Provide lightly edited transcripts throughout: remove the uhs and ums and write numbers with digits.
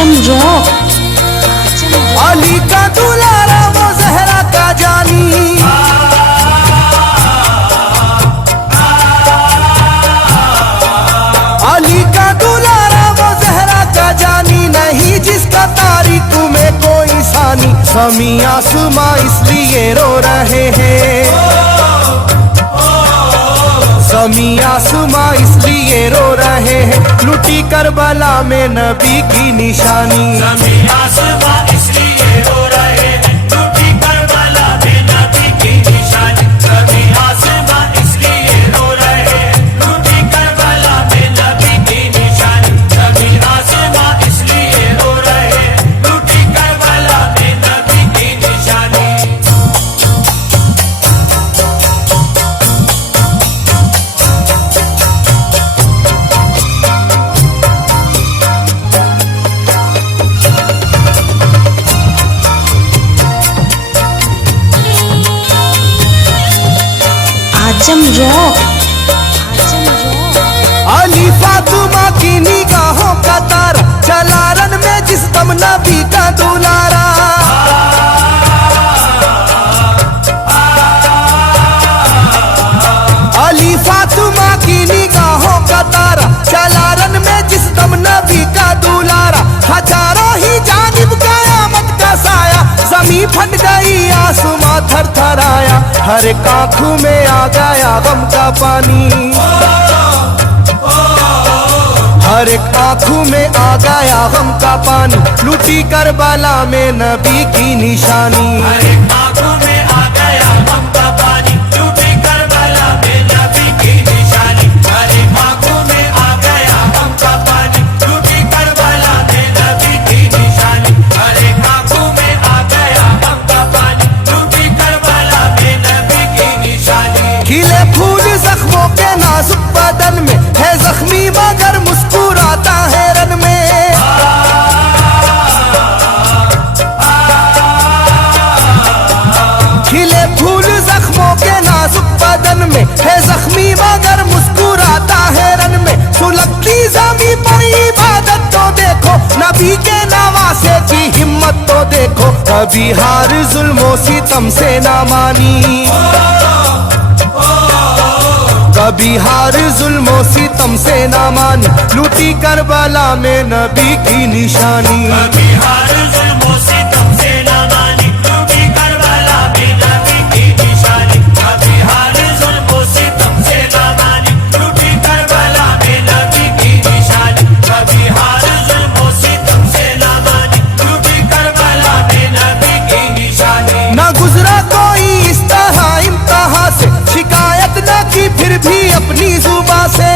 आजम rock. Ali का दुलारा वो जहरा का जानी, अली का दुलारा वो जहरा का जानी, नहीं जिसका तारीख में कोई सानी। ज़मीं आसमां इसलिए रो रहे हैं, ज़मीं आसमां इसलिए रो रहे हैं, लुटी करबला में नबी की निशानी। ज़मीं आसमां इसलिए रो रहे हैं, लुटी करबला में नबी की निशानी। ज़मीं आसमां इसलिए रो रहे हैं, लुटी करबला में नबी की निशानी। ज़मीं आसमां इसलिए रो रहे हैं, लुटी करबला में नबी की निशानी। आजम रॉक। अली फातिमा की निगाहों का तारा, चला रन में जिस दम नबी का दुलारा। अली फातिमा की निगाहों का तारा, चला रन में जिस दम नबी का दुलारा। हजारों ही जानिब कयामत का साया, ज़मीं फट गई आसमां थर थर आया। हर एक आँखों में आ गया गम का पानी, हर एक आँखों में आ गया गम का पानी, लुटी करबला में नबी की निशानी। हर एक आँखों में आ गया गम का पानी, लुटी करबला में नबी की निशानी। हर एक आँखों में आ गया गम का पानी, लुटी करबला में नबी की निशानी। हर एक आँखों में आ गया गम का पानी, लुटी करबला में नबी की निशानी। खिले फूल जख्मों के नाजुक बदन में, है जख्मी मगर मुस्कुराता है रन में। खिले फूल जख्मों के नाजुक बदन में, है जख्मी मगर मुस्कुराता है रन में। सुलगती ज़मीं पर इबादत तो देखो, नबी के नवासे की हिम्मत तो देखो। कभी हार जुल्मों सितम से ना मानी, कभी हार जुल्मों सितम से ना मानी, लुटी करबला में नबी की निशानी। कभी हार जुल्मों सितम से ना मानी, लुटी करबला में नबी की निशानी। कभी हार जुल्मों सितम से ना मानी, लुटी करबला में नबी की निशानी। कभी हार जुल्मों सितम से ना मानी, लुटी करबला में नबी की निशानी। ना गुजरा कोई इस तरह इम्तिहा से, शिकायत न की फिर भी अपनी जुबां से।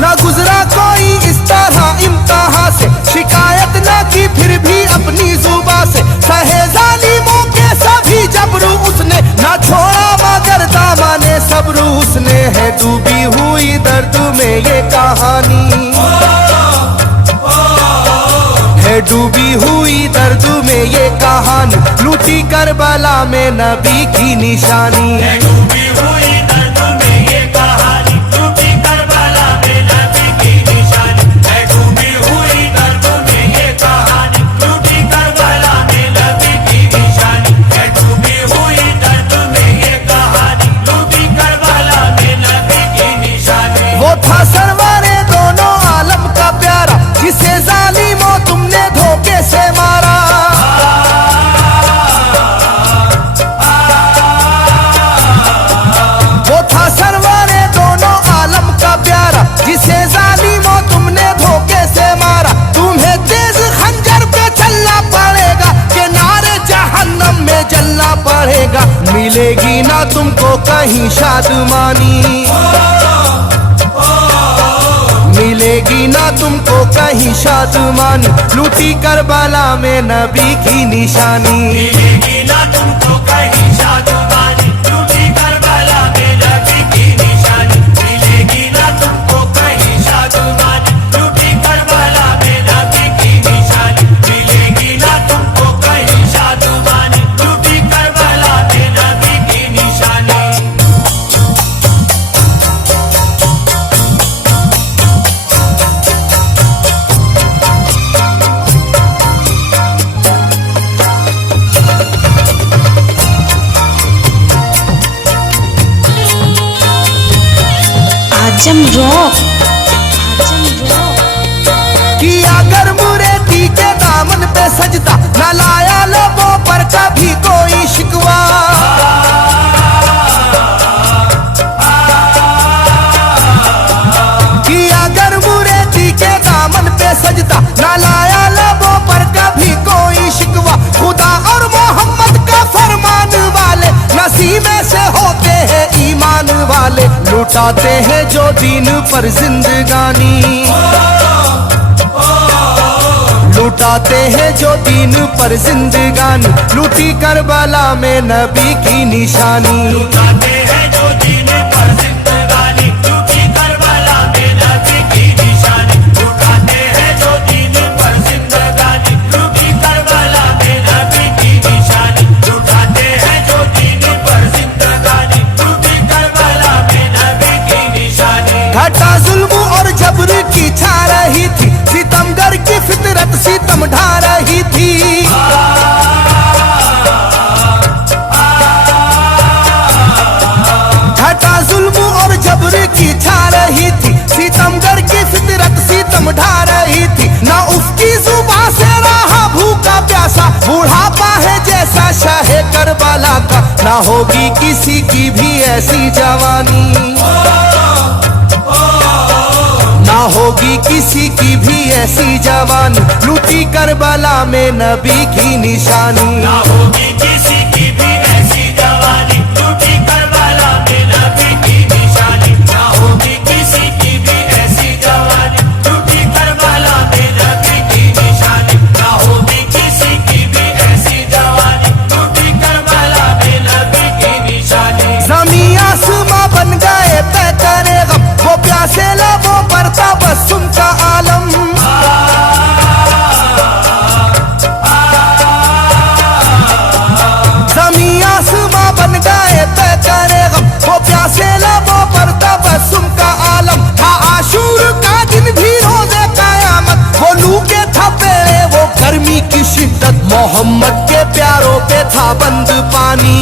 ना गुजरा कोई इस तरह इम्तिहा से, शिकायत न की फिर भी अपनी जुबां से। सहे जालिमों के सभी जबरू उसने, ना छोड़ा मगर दामने सब्र उसने। है डूबी हुई दर्द में ये कहानी, है डूबी हुई दर्द में ये कहानी, लुटी करबला में नबी की निशानी। है डूबी हुई दर्द में ये कहानी, लुटी करबला में नबी की निशानी। है डूबी हुई दर्द में ये कहानी, लुटी करबला में नबी की निशानी। है डूबी हुई दर्द में ये कहानी, लुटी करबला में नबी की निशानी। वो था सरवारे दोनों आलम का प्यारा, जिसे जालिमों तुमने धोखे से मारा। वो था सरवारे दोनों आलम का प्यारा, जिसे जालिमों तुमने धोखे से मारा। तुम्हें तेज खंजर पे चलना पड़ेगा, कि नारे जहन्नम में जलना पड़ेगा। मिलेगी ना तुमको कहीं शादमानी, मिलेगी ना तुमको कहीं शादमानी, लुटी करबला में नबी की निशानी। मिलेगी ना तुमको कहीं शादमानी, लुटी करबला में नबी की निशानी। मिलेगी ना तुमको कहीं शादमानी, लुटी करबला में नबी की निशानी। मिलेगी ना तुमको कहीं शादमानी, लुटी करबला में नबी की निशानी। आजम रॉक, आजम रॉक। किया कर मुरेदी के दामन पे सजदा, न लाया लोगों पर कभी कोई शिकवा। किया कर मुरेदी के दामन पे सजदा, न लाया लोगों पर कभी कोई शिकवा। खुदा और मोहम्मद का फरमान वाले नसीबे से होते हैं ईमान वाले। लुटाते हैं जो दीन पर जिंदगानी, लुटाते हैं जो दीन पर जिंदगानी। लूटी करबला में नबी की निशानी, लुटाते हैं जो दीन पर जिंदगानी, लूटी करबला में नबी की निशानी। लुटाते हैं जो दीन पर जिंदगानी, लूटी करबला में नबी की निशानी। लुटाते हैं जो दीन पर जिंदगानी, लूटी करबला में नबी की निशानी। घटा जुल्म और जबर की छा रही थी, सितमगर की फितरत सितम ढा रही थी। घटा जुल्म और जबर की छा रही थी, सितमगर की फितरत सितम ढा रही थी। ना उसकी जुबान से रहा भूखा प्यासा, बुढ़ापा है जैसा शाहे करबला का। ना होगी किसी की भी ऐसी जवानी, ना होगी किसी की भी ऐसी जवानी। लूटी करबला में नबी की निशानी, ना होगी किसी की भी ऐसी जवानी। लूटी करबला में नबी की निशानी। ना होगी किसी की भी ऐसी जवानी। लूटी करबला में नबी की निशानी। ना होगी किसी की भी ऐसी जवानी। लूटी करबला में नबी की निशानी। ज़मीं आसमां बन गए तय करे गम, वो प्यासे लबों पर तबस्सुम का आलम। ज़मीं आसमां बन गए तय करे गम, वो प्यासे लबों पर तबस्सुम का आलम। था आशूर का दिन भी रोज़े क़यामत, वो लू के था पेड़े वो गर्मी की शिद्दत। मोहम्मद के प्यारों पे था बंद पानी,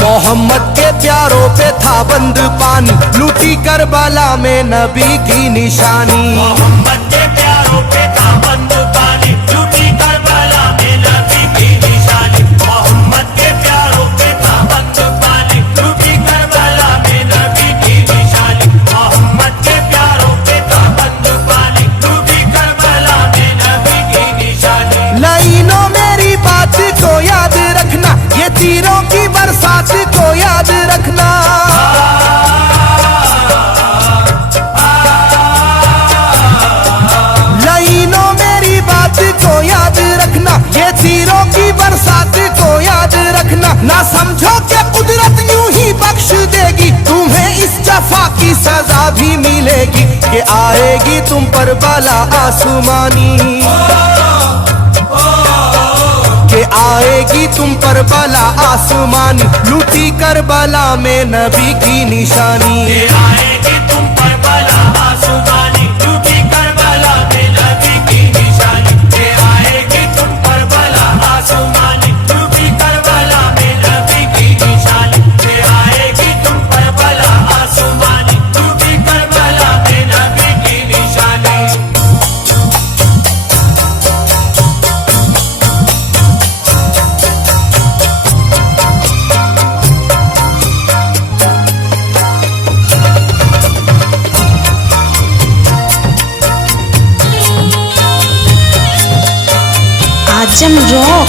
मोहम्मद के प्यारों पे था बंद पानी। लूटी करबला में नबी की निशानी, मोहम्मद के प्यारों पे था बंद पानी। लूटी करबला में नबी की निशानी। मोहम्मद के प्यारों पे था बंद पानी। लूटी करबला में नबी की निशानी। मोहम्मद के प्यारों पे था बंद पानी। लूटी करबला में नबी की निशानी। लाइनों मेरी बात को याद रखना, ये तीरों की बरसात को याद रखना। लाइनों मेरी बात को याद रखना, ये तीरों की बरसात को याद रखना। ना समझो कि कुदरत यूं ही बख्श देगी, तुम्हें इस जफा की सजा भी मिलेगी। कि आएगी तुम पर बला आसमानी, कि आएगी तुम पर बला आसमानी। लूटी करबला में नबी की निशानी, ये आएगी तुम पर बला आसमानी। लूटी करबला में नबी की निशानी। ये आएगी तुम पर बला आसमानी। लूटी करबला में नबी की निशानी। ये आएगी तुम पर बला आसमानी। लूटी करबला में नबी की निशानी। आजम रॉक,